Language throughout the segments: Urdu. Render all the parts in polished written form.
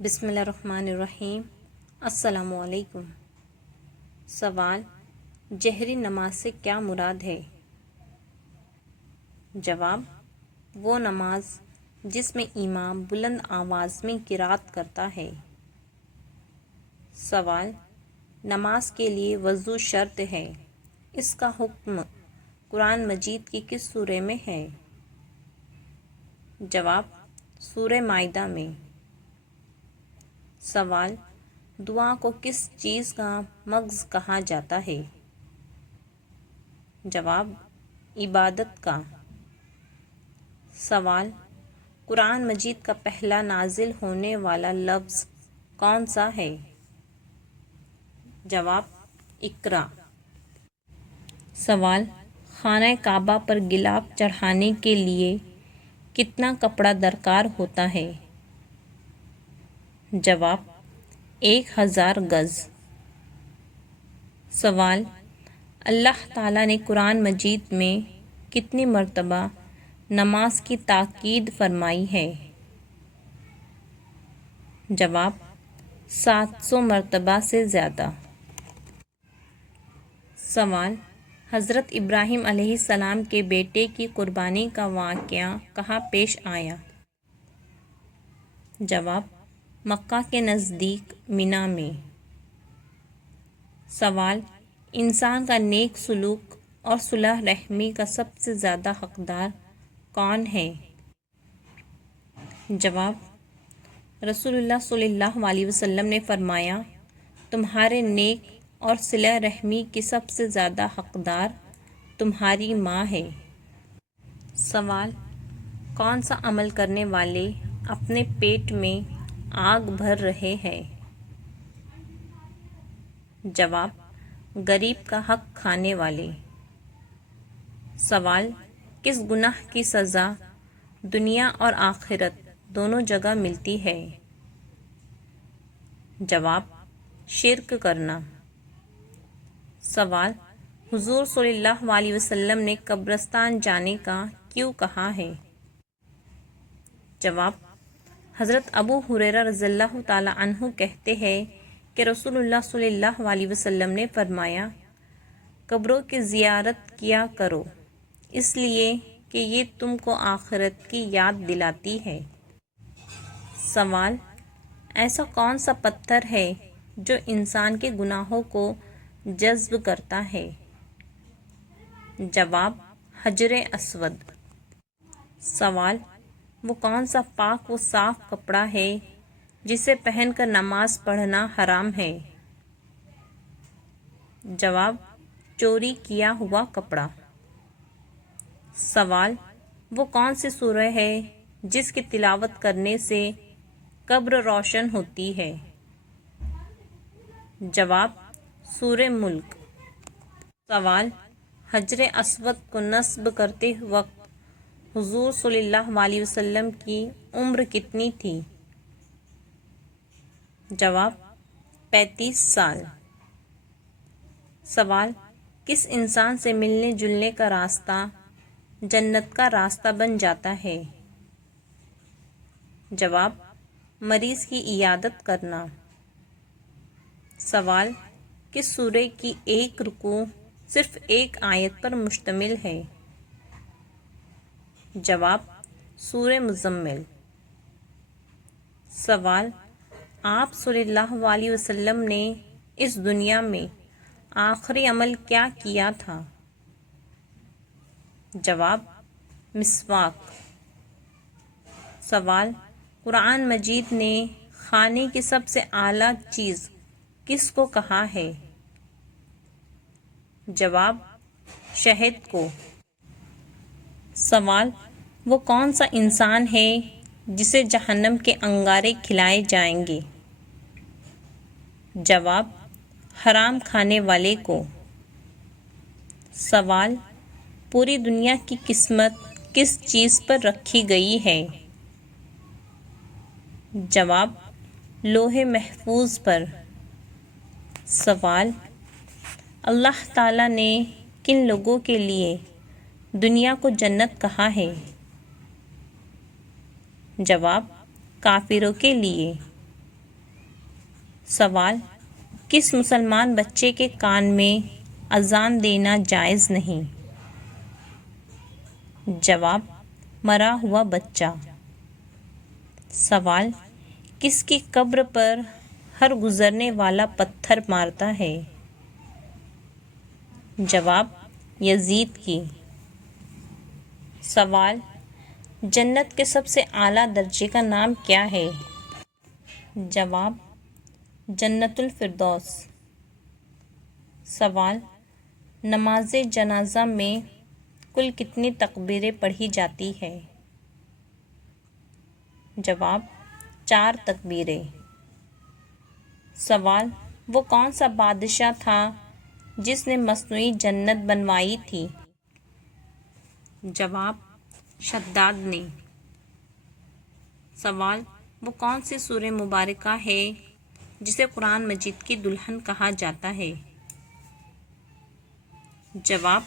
بسم اللہ الرحمن الرحیم۔ السلام علیکم۔ سوال: جہری نماز سے کیا مراد ہے؟ جواب: وہ نماز جس میں امام بلند آواز میں قرات کرتا ہے۔ سوال: نماز کے لیے وضو شرط ہے، اس کا حکم قرآن مجید کی کس سورہ میں ہے؟ جواب: سورہ مائدہ میں۔ سوال: دعا کو کس چیز کا مغز کہا جاتا ہے؟ جواب: عبادت کا۔ سوال: قرآن مجید کا پہلا نازل ہونے والا لفظ کون سا ہے؟ جواب: اقرا۔ سوال: خانہ کعبہ پر غلاف چڑھانے کے لیے کتنا کپڑا درکار ہوتا ہے؟ جواب: 1000 گز۔ سوال: اللہ تعالیٰ نے قرآن مجید میں کتنی مرتبہ نماز کی تاکید فرمائی ہے؟ جواب: 700 مرتبہ سے زیادہ۔ سوال: حضرت ابراہیم علیہ السلام کے بیٹے کی قربانی کا واقعہ کہاں پیش آیا؟ جواب: مکہ کے نزدیک منی میں۔ سوال: انسان کا نیک سلوک اور صلہ رحمی کا سب سے زیادہ حقدار کون ہے؟ جواب: رسول اللہ صلی اللہ علیہ وسلم نے فرمایا، تمہارے نیک اور صلہ رحمی کی سب سے زیادہ حقدار تمہاری ماں ہے۔ سوال: کون سا عمل کرنے والے اپنے پیٹ میں آگ بھر رہے ہیں؟ جواب: غریب کا حق کھانے والے۔ سوال: کس گناہ کی سزا دنیا اور آخرت دونوں جگہ ملتی ہے؟ جواب: شرک کرنا۔ سوال: حضور صلی اللہ علیہ وسلم نے قبرستان جانے کا کیوں کہا ہے؟ جواب: حضرت ابو ہریرہ رضی اللہ تعالی عنہ کہتے ہیں کہ رسول اللہ صلی اللہ علیہ وسلم نے فرمایا، قبروں کی زیارت کیا کرو، اس لیے کہ یہ تم کو آخرت کی یاد دلاتی ہے۔ سوال: ایسا کون سا پتھر ہے جو انسان کے گناہوں کو جذب کرتا ہے؟ جواب: حجر اسود۔ سوال: وہ کون سا پاک و صاف کپڑا ہے جسے پہن کر نماز پڑھنا حرام ہے؟ جواب: چوری کیا ہوا کپڑا۔ سوال: وہ کون سی سورہ ہے جس کی تلاوت کرنے سے قبر روشن ہوتی ہے؟ جواب: سورہ ملک۔ سوال: حجر اسود کو نصب کرتے وقت حضور صلی اللہ علیہ وسلم کی عمر کتنی تھی؟ جواب: 35 سال۔ سوال: کس انسان سے ملنے جلنے کا راستہ جنت کا راستہ بن جاتا ہے؟ جواب: مریض کی عیادت کرنا۔ سوال: کس سورہ کی ایک رکوع صرف ایک آیت پر مشتمل ہے؟ جواب: سورہ مزمل۔ سوال: آپ صلی اللہ علیہ وسلم نے اس دنیا میں آخری عمل کیا کیا تھا؟ جواب: مسواک۔ سوال: قرآن مجید نے کھانے کی سب سے اعلیٰ چیز کس کو کہا ہے؟ جواب: شہد کو۔ سوال: وہ کون سا انسان ہے جسے جہنم کے انگارے کھلائے جائیں گے؟ جواب: حرام کھانے والے کو۔ سوال: پوری دنیا کی قسمت کس چیز پر رکھی گئی ہے؟ جواب: لوح محفوظ پر۔ سوال: اللہ تعالیٰ نے کن لوگوں کے لیے دنیا کو جنت کہا ہے؟ جواب: کافروں کے لیے۔ سوال، کس مسلمان بچے کے کان میں اذان دینا جائز نہیں؟ جواب، مرا ہوا بچہ۔ سوال، کس کی قبر پر ہر گزرنے والا پتھر مارتا ہے؟ جواب، یزید کی۔ سوال، جنت کے سب سے اعلیٰ درجے کا نام کیا ہے؟ جواب، جنت الفردوس۔ سوال، نماز جنازہ میں کل کتنی تکبیریں پڑھی جاتی ہے؟ جواب، 4 تکبیریں۔ سوال، وہ کون سا بادشاہ تھا جس نے مصنوعی جنت بنوائی تھی؟ جواب، شداد نے۔ سوال، وہ کون سی سورہ مبارکہ ہے جسے قرآن مجید کی دلہن کہا جاتا ہے؟ جواب،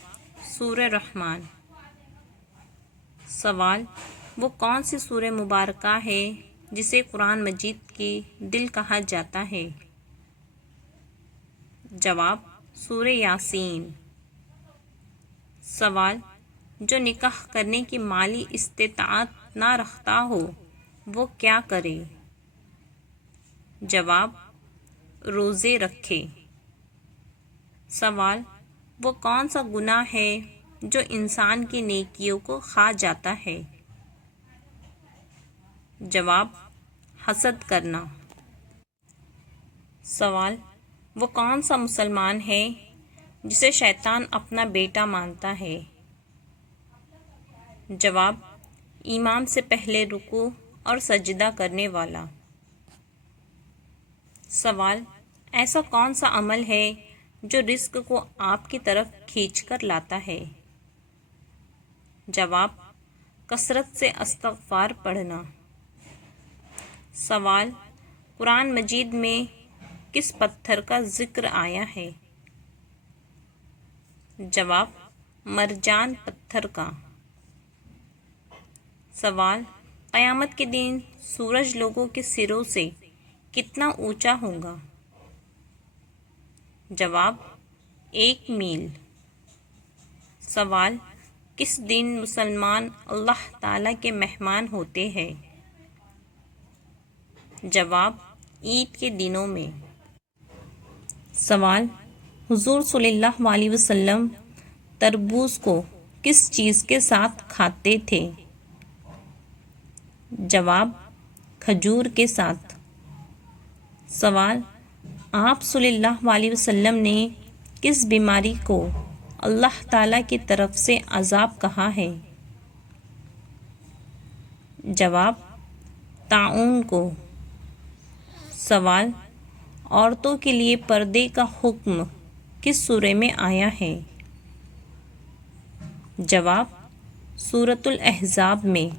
سورہ رحمان۔ سوال، وہ کون سی سورہ مبارکہ ہے جسے قرآن مجید کی دل کہا جاتا ہے؟ جواب، سورہ یاسین۔ سوال، جو نکاح کرنے کی مالی استطاعت نہ رکھتا ہو وہ کیا کرے؟ جواب، روزے رکھے۔ سوال، وہ کون سا گناہ ہے جو انسان کی نیکیوں کو کھا جاتا ہے؟ جواب، حسد کرنا۔ سوال، وہ کون سا مسلمان ہے جسے شیطان اپنا بیٹا مانتا ہے؟ جواب، امام سے پہلے رکوع اور سجدہ کرنے والا۔ سوال، ایسا کون سا عمل ہے جو رزق کو آپ کی طرف کھینچ کر لاتا ہے؟ جواب، کثرت سے استغفار پڑھنا۔ سوال، قرآن مجید میں کس پتھر کا ذکر آیا ہے؟ جواب، مرجان پتھر کا۔ سوال، قیامت کے دن سورج لوگوں کے سروں سے کتنا اونچا ہوگا؟ جواب، 1 میل۔ سوال، کس دن مسلمان اللہ تعالیٰ کے مہمان ہوتے ہیں؟ جواب، عید کے دنوں میں۔ سوال، حضور صلی اللہ علیہ وسلم تربوز کو کس چیز کے ساتھ کھاتے تھے؟ جواب، کھجور کے ساتھ۔ سوال، آپ صلی اللہ علیہ وسلم نے کس بیماری کو اللہ تعالیٰ کی طرف سے عذاب کہا ہے؟ جواب، طاعون کو۔ سوال، عورتوں کے لیے پردے کا حکم کس سورہ میں آیا ہے؟ جواب، سورۃ الاحزاب میں۔